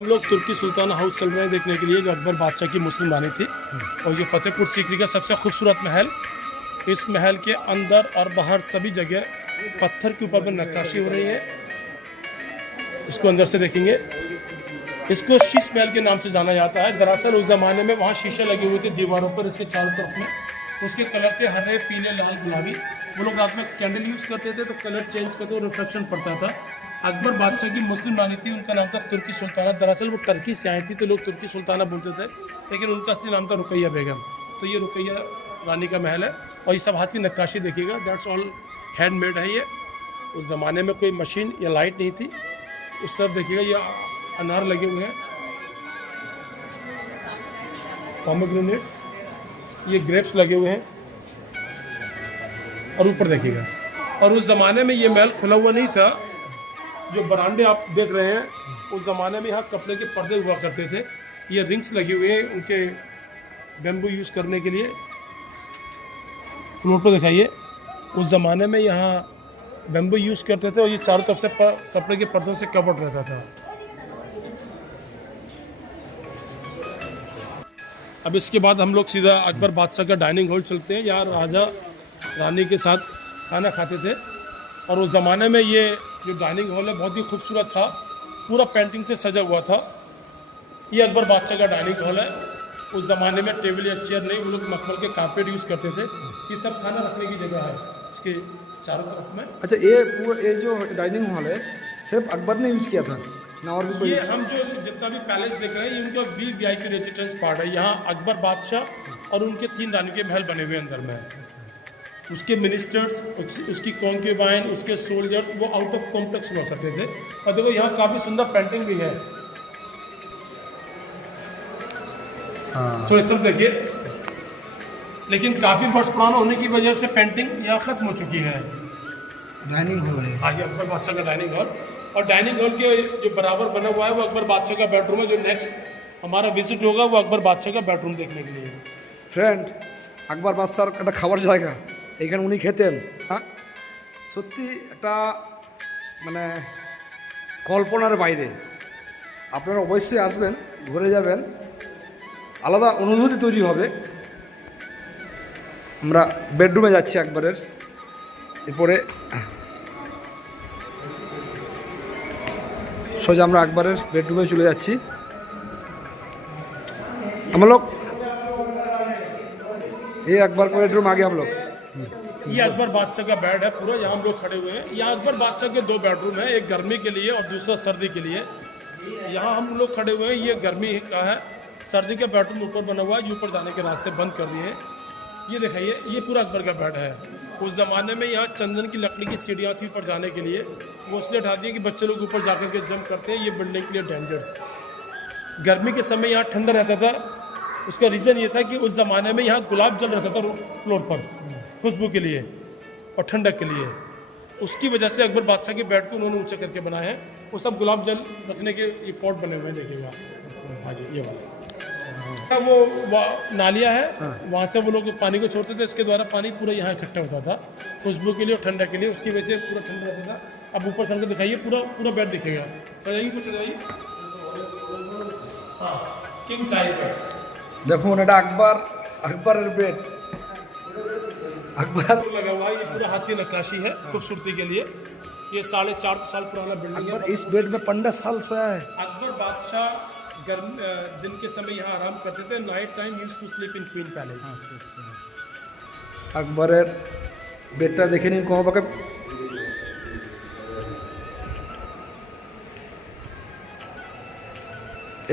हम लोग तुर्की सुल्तान हाउस चल रहे हैं देखने के लिए, जो अकबर बादशाह की मुस्लिम रानी थी। और जो फतेहपुर सीकरी का सबसे खूबसूरत महल, इस महल के अंदर और बाहर सभी जगह पत्थर के ऊपर में नक्काशी हो रही है। इसको अंदर से देखेंगे, इसको शीश महल के नाम से जाना जाता है। दरअसल उस ज़माने में वहाँ शीशे लगे हुए थे दीवारों पर, इसके चारों तरफ में। उसके कलर थे हरे, पीले, लाल, गुलाबी। वो लोग रात में कैंडल यूज़ करते थे तो कलर चेंज करते और रिफ्लेक्शन पड़ता था। अकबर बादशाह की मुस्लिम रानी थी, उनका नाम था तुर्की सुल्ताना। दरअसल वो टर्की से आई थी तो लोग तुर्की सुल्ताना बोलते थे, लेकिन उनका असली नाम था रुकैया बेगम। तो ये रुकैया रानी का महल है। और ये सब हाथ की नक्काशी देखिएगा, दैट्स ऑल हैंडमेड है ये। उस ज़माने में कोई मशीन या लाइट नहीं थी। उस तरफ देखिएगा, ये अनार लगे हुए हैं, पोमेग्रेनेट, ये ग्रेप्स लगे हुए हैं। और ऊपर देखिएगा, और उस ज़माने में ये महल खुला हुआ नहीं था। जो बरामदे आप देख रहे हैं, उस ज़माने में यहाँ कपड़े के पर्दे हुआ करते थे। ये रिंग्स लगे हुए हैं उनके बैम्बू यूज़ करने के लिए। फ्लोर पर दिखाइए, उस ज़माने में यहाँ बैम्बू यूज़ करते थे और ये चारों तरफ से कपड़े के पर्दों से कवर्ड रहता था। अब इसके बाद हम लोग सीधा अकबर बादशाह का डाइनिंग हॉल चलते हैं। यहाँ राजा रानी के साथ खाना खाते थे। और उस ज़माने में ये जो डाइनिंग हॉल है बहुत ही खूबसूरत था, पूरा पेंटिंग से सजा हुआ था। ये अकबर बादशाह का डाइनिंग हॉल है। उस ज़माने में टेबल या चेयर नहीं, वो लोग मखमल के कारपेट यूज़ करते थे। ये सब खाना रखने की जगह है इसके चारों तरफ में। अच्छा, ये जो डाइनिंग हॉल है सिर्फ अकबर ने यूज किया था ना, और भी कोई? ये हम जो जितना भी पैलेस देख रहे हैं, ये उनका वीआईपी रेजिडेंस पार्ट है। यहाँ अकबर बादशाह और उनके 3 रानी के महल बने हुए अंदर में। उसके मिनिस्टर्स, उसकी कॉन्क्यूबाइन, उसके सोल्जर्स, वो आउट ऑफ कॉम्प्लेक्स हुआ करते थे। और देखो यहाँ काफ़ी सुंदर पेंटिंग भी है। हाँ। तो इस तरफ देखिए, लेकिन काफ़ी वर्ष पुराना होने की वजह से पेंटिंग यहाँ खत्म हो चुकी है। डाइनिंग हॉल है। हाँ, ये अकबर बादशाह का डाइनिंग हॉल। और डाइनिंग हॉल के जो बराबर बना हुआ है वो अकबर बादशाह का बेडरूम है। जो नेक्स्ट हमारा विजिट होगा वो अकबर बादशाह का बेडरूम देखने के लिए। ফ্রেন্ড, আকবর বাদশার একটা খাবার জায়গা, এখানে উনি খেতেন। হ্যাঁ, সত্যি একটা মানে কল্পনার বাইরে। আপনারা অবশ্যই আসবেন, ঘুরে যাবেন, আলাদা অনুভূতি তৈরি হবে। আমরা বেডরুমে যাচ্ছি আকবরের। এরপরে সোজা আমরা আকবরের বেডরুমে চলে যাচ্ছি। हम लोग ये अकबर का बेडरूम आ गया हम लोग। ये अकबर बादशाह का बेड है पूरा, यहाँ हम लोग खड़े हुए हैं। यहाँ अकबर बादशाह के 2 बेडरूम हैं, एक गर्मी के लिए और दूसरा सर्दी के लिए। यहाँ हम लोग खड़े हुए हैं, ये गर्मी का है। सर्दी का बेडरूम ऊपर बना हुआ है, जो ऊपर जाने के रास्ते बंद कर दिए हैं। ये दिखाइए, ये पूरा अकबर का बेड है। उस ज़माने में यहाँ चंदन की लकड़ी की सीढ़ियाँ थी ऊपर जाने के लिए, वो इसलिए हटा दी कि बच्चे लोग ऊपर जाकर के जंप करते हैं, ये बिल्डिंग के लिए डेंजर्स। गर्मी के समय यहाँ ठंडा रहता था। उसका रीज़न ये था कि उस ज़माने में यहाँ गुलाब जल रहता था फ्लोर पर, खुशबू के लिए और ठंडक के लिए। उसकी वजह से अकबर बादशाह के बेड को उन्होंने ऊंचा करके बनाया है। वो सब गुलाब जल रखने के ये पॉट बने हुए हैं, देखिएगा। हाँ जी, ये वाला वो नालियाँ है, वहाँ से वो लोग पानी को छोड़ते थे। इसके द्वारा पानी पूरा यहाँ इकट्ठा होता था खुशबू के लिए और ठंडक के लिए। उसकी वजह से पूरा ठंडा रहता था। अब ऊपर चल के दिखाइए, पूरा बेड दिखेगा। बताइए कुछ, बताइए। हाँ, किंग साइज बेड। দেখুন, এটা আকবরের বেড। अकबर लगा हुआ है, ये पूरा हाथ की नक्काशी है खूबसूरती के लिए। ये 4.5 साल पुराना बिल्डिंग है। इस बेड में 15 साल सोया है। अकबर बादशाह दिन के समय यहाँ आराम करते थे। Night time used to sleep in queen palace. আকবরের বেডটা দেখে নিন কমপক্ষে।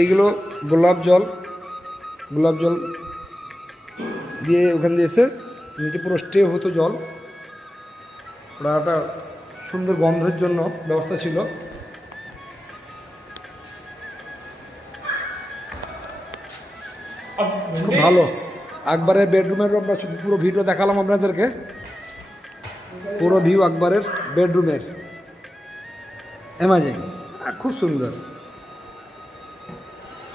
এইগুলো গোলাপ জল দিয়ে ওখান দিয়ে এসে নিচে পুরো স্টে হতো জল। ওটা একটা সুন্দর গন্ধের জন্য ব্যবস্থা ছিল। খুব ভালো। আকবরের বেডরুমের আমরা পুরো ভিডিও দেখালাম আপনাদেরকে, পুরো ভিউ আকবরের বেডরুমের। অ্যামাজিং, খুব সুন্দর,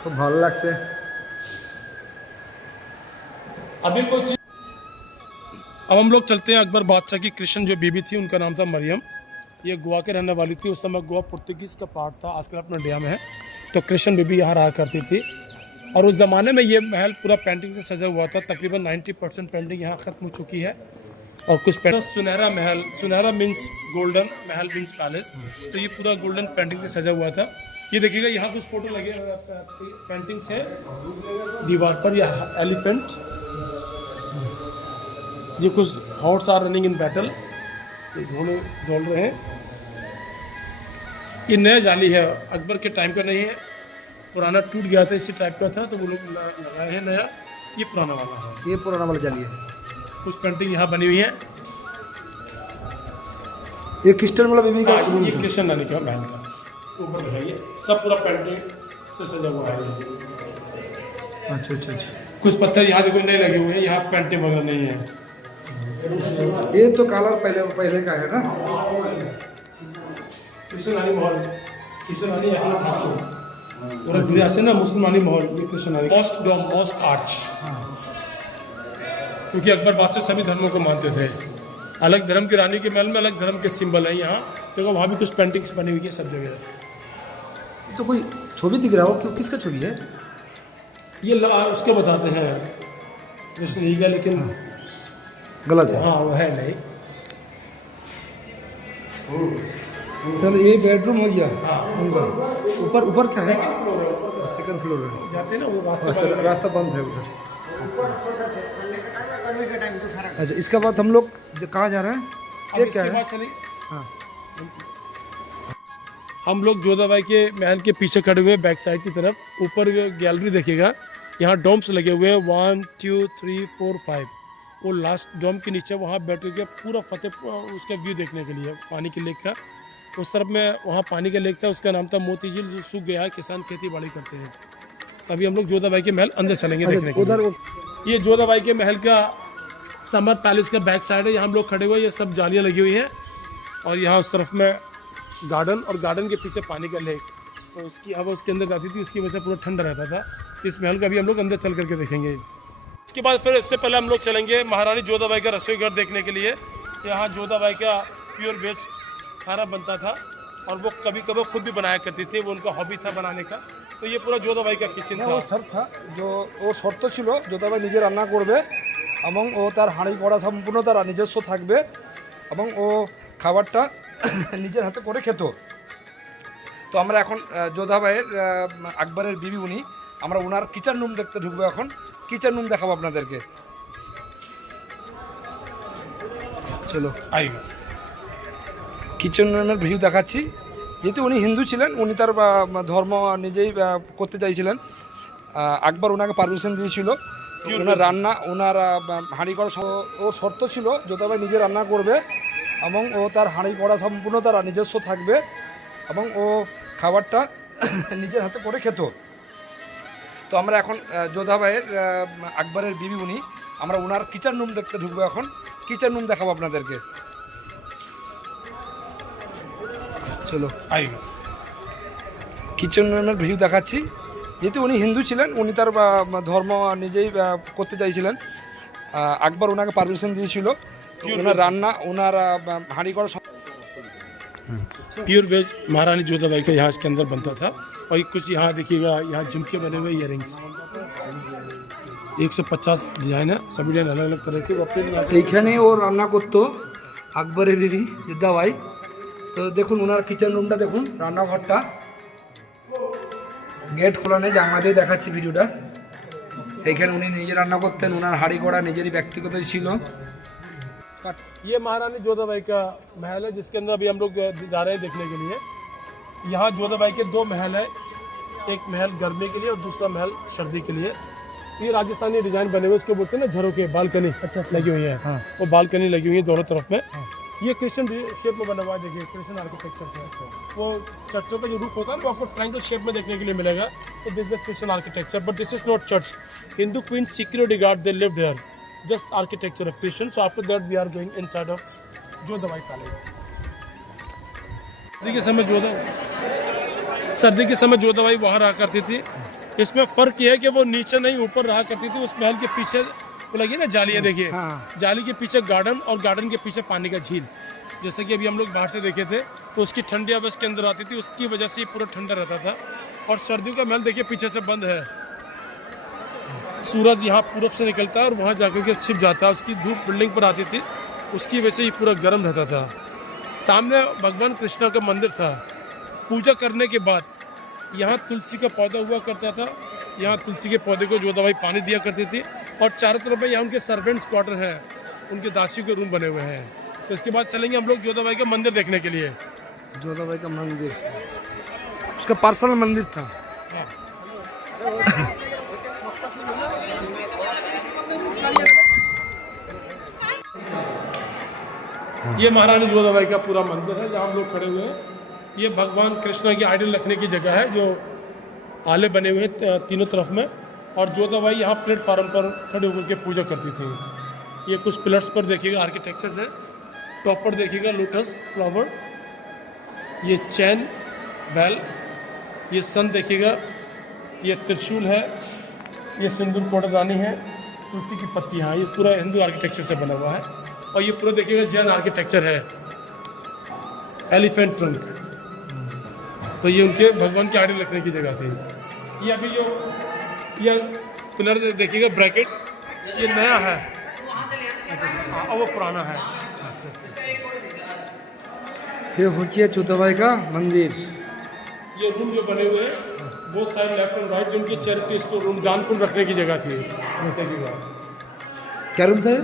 খুব ভালো লাগছে। अभी कोई चीज, अब हम लोग चलते हैं अकबर बादशाह की कृष्ण जो बीबी थी, उनका नाम था मरियम। ये गोवा के रहने वाली थी। उस समय गोवा पुर्तगीज़ का पार्ट था, आजकल अपना इंडिया में है। तो कृष्ण बीबी यहाँ रहा करती थी। और उस ज़माने में ये महल पूरा पेंटिंग से सजा हुआ था। तकरीबन 90% पेंटिंग यहाँ ख़त्म हो चुकी है। और कुछ सुनहरा महल, सुनहरा मीन्स गोल्डन, महल मीन्स पैलेस, तो ये पूरा गोल्डन पेंटिंग से सजा हुआ था। ये देखिएगा यहाँ कुछ फोटो लगे पेंटिंग से दीवार पर, यह एलिफेंट, ये कुछ horse are running in battle, घोड़े दौड़ रहे हैं। ये नया जाली है, अकबर के टाइम का नहीं है, पुराना टूट गया था, इसी टाइप का था, तो वो लोग लगाए हैं नया। ये पुराना वाला है, ये पुराना वाला जाली है। कुछ पेंटिंग यहाँ बनी हुई है। ये क्रिस्टन वाला बीबी का ये कृष्ण रानी का महल का ऊपर दिखाइए, सब पूरा पेंटिंग से सजा हुआ है ये। अच्छा अच्छा अच्छा। कुछ पत्थर यहाँ देखो नहीं लगे हुए हैं, यहाँ पेंटिंग वगैरह नहीं है। ये तो कलर पहले का है ना। कृष्ण रानी महल, कृष्ण रानी ऐसा खास पूरा दुनिया से ना मुसलमानी महल, ये कृष्ण रानी मोस्ट डोम, मोस्ट आर्च, क्योंकि अकबर बादशाह सभी धर्मों को मानते थे। अलग धर्म की रानी के महल में अलग धर्म के सिंबल है यहाँ, देखो वहाँ भी कुछ पेंटिंग्स बनी हुई है सब जगह। तो कोई छवि दिख रहा हो, क्यों किसका छवि है? ये उसके बताते हैं कृष्ण जी का, लेकिन गलत है। हाँ वो है नहीं। सर ये बेडरूम हो गया। हाँ उनका ऊपर क्या है? सेकंड फ्लोर है, जाते हैं ना वो रास्ता। अच्छा, रास्ता बंद है उधर। अच्छा, इसके बाद हम लोग कहाँ जा रहे हैं? ये क्या है? हाँ, हम लोग जोधाबाई के महल के पीछे खड़े हुए हैं, बैक साइड की तरफ। ऊपर गैलरी देखिएगा, यहाँ डोम्स लगे हुए हैं 1 2 3 4 5। वो लास्ट डोम के नीचे वहाँ बैठे के पूरा फतेह उसका व्यू देखने के लिए, पानी के लेक का। उस तरफ में वहाँ पानी का लेक था, उसका नाम था मोती झील, जो सूख गया है, किसान खेती बाड़ी करते हैं। अभी हम लोग जोधाबाई के महल अंदर चलेंगे देखने के उधर लिए। ये जोधाबाई के महल का समर पैलेस का बैक साइड है, यहाँ हम लोग खड़े हुए, ये सब जालियाँ लगी हुई हैं। और यहाँ उस तरफ में गार्डन, और गार्डन के पीछे पानी का लेक, तो उसकी हवा उसके अंदर जाती थी, उसकी वजह से पूरा ठंडा रहता था। इस महल का भी हम लोग अंदर चल करके देखेंगे। इसके बाद फिर इससे पहले हम लोग चलेंगे महारानी जोधाबाई का रसोई घर देखने के लिए। यहाँ जोधाबाई का प्योर वेज खाना बनता था, और वो कभी कभी खुद भी बनाया करती थी, वो उनका हॉबी था बनाने का। तो ये पूरा जोधाबाई का किचन था। वो सर था जो ও শর্ত ছিল যোধাবাই নিজে রান্না করবে এবং ও তার হাঁড়ি কড়া সম্পূর্ণ তার নিজস্ব থাকবে এবং ও খাবারটা নিজের হাতে করে খেত। তো আমরা এখন যোধাবাইয়ের আকবরের বিবি উনি, আমরা ওনার কিচেন রুম দেখতে ঢুকবো। এখন কিচেন রুম দেখাবো আপনাদেরকে, চলো आइए। কিচেন রুমের ভিউ দেখাচ্ছি। যেহেতু উনি হিন্দু ছিলেন, উনি তার ধর্ম নিজেই করতে চাইছিলেন। আকবর ওনাকে পারমিশন দিয়েছিল, ওনার রান্না, ওনার হাঁড়ি কড়া, ওর শর্ত ছিল যোধাবাই নিজে রান্না করবে এবং ও তার হাঁড়ি কড়া সম্পূর্ণ তার নিজস্ব থাকবে এবং ও খাবারটা নিজের হাতে করে খেত। তো আমরা এখন যোধাবাইয়ের আকবরের বিবি উনি, আমরা ওনার কিচেন রুম দেখতে ঢুকবো। এখন কিচেন রুম দেখাবো আপনাদেরকে, চলো आइए। কিচেন রুমের ভিউ দেখাচ্ছি। যেহেতু উনি হিন্দু ছিলেন, উনি তার ধর্ম নিজেই করতে চাইছিলেন। আকবর ওনাকে পারমিশন দিয়েছিল, ওনার রান্না, ওনার হাঁড়ি কড়া प्योर वेज महारानी जोधाबाई का यहाँ इसके अंदर बनता था। और कुछ यहाँ देखिएगा, यहाँ झुमके बने हुए इयरिंग्स 150 डिजाइन है, सभी डिजाइन अलग अलग तरह के। वो अपने এইখানেই ও রান্না করতো আকবরের বিবি যোধাবাই। তো দেখুন ওনার কিচেন রুমটা দেখুন, রান্নাঘরটা, গেট খোলা নেই, জানলা দিয়ে দেখাচ্ছি ভিডিওটা। এইখানে উনি নিজে রান্না করতেন, ওনার হাঁড়ি কড়া নিজেরই ব্যক্তিগতই ছিল। ये महारानी जोधाबाई का महल है, जिसके अंदर अभी हम लोग जा रहे हैं देखने के लिए। यहाँ जोधाबाई के 2 महल है, एक महल गर्मी के लिए और दूसरा महल सर्दी के लिए। ये राजस्थानी डिजाइन बने हुए, इसके बोलते हैं ना झरोके, बालकनी लगी हुई है। हाँ। वो बालकनी लगी हुई है दोनों तरफ में। ये क्रिश्चियन शेप में बना हुआ है, देखिए क्रिश्चियन आर्किटेक्चर से। वो चर्चों का जो रूप होता है वो आपको ट्रायंगल शेप में देखने के लिए मिलेगा। तो this is Christian architecture, but this is not church. Hindu queen secretly guard they lived here, just architecture of Christian. So after that we are going inside of Jodha Bai palace. सर्दी के समय जोधाबाई वहाँ रहा करती थी। इसमें फ़र्क यह है कि वो नीचे नहीं ऊपर रहा करती थी। उस महल के पीछे वो लगी ना जालियाँ, देखिए हाँ। जाली के पीछे गार्डन, और गार्डन के पीछे पानी का झील। जैसे कि अभी हम लोग बाहर से देखे थे तो उसकी ठंडी हवा इसके अंदर आती थी, उसकी वजह से ये पूरा ठंडा रहता था। और सर्दियों का महल देखिए पीछे से बंद है, सूरज यहाँ पूरब से निकलता है और वहाँ जाकर के छिप जाता है, उसकी धूप बिल्डिंग पर आती थी, उसकी वजह से ये पूरा गर्म रहता था। सामने भगवान कृष्णा का मंदिर था। पूजा करने के बाद यहाँ तुलसी का पौधा हुआ करता था, यहाँ तुलसी के पौधे को जोधाबाई पानी दिया करती थी। और चारों तरफ में यहाँ उनके सर्वेंट्स क्वार्टर हैं, उनके दासियों के रूम बने हुए हैं। तो इसके बाद चलेंगे हम लोग जोधाबाई का मंदिर देखने के लिए। जोधाबाई का मंदिर उसका पर्सनल मंदिर था। ये महारानी जोधाबाई का पूरा मंदिर है जहाँ हम लोग खड़े हुए हैं। ये भगवान कृष्णा की आइडल रखने की जगह है, जो आले बने हुए हैं तीनों तरफ में। और जोधाबाई यहाँ प्लेटफार्म पर खड़े होकर के पूजा करती थी। ये कुछ पिलर्स पर देखिएगा आर्किटेक्चर है। टॉप पर देखिएगा लोटस फ्लावर, ये चैन बैल, ये सन देखिएगा, ये त्रिशूल है, ये सिंदूर पौड़दानी है, तुलसी की पत्तियाँ। ये पूरा हिंदू आर्किटेक्चर से बना हुआ है। और ये पूरा देखिएगा जैन आर्किटेक्चर है, एलिफेंट ट्रंक। तो ये उनके भगवान की आइडल रखने की जगह थी। ये अभी जो ये पिलर देखिएगा ब्रैकेट, ये नया है और वो पुराना है। ये हो गया जोधाबाई का मंदिर। ये रूम जो बने हुए हैं both side left and right, उनकी चैरिटी स्टोर रूम, दान पुण्य रखने की जगह थी। देखिएगा क्या रूम था?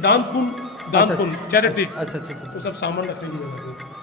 दान पुण्य, चैरिटी, अच्छा अच्छा अच्छा। तो सब सामान रखने की जगह थी।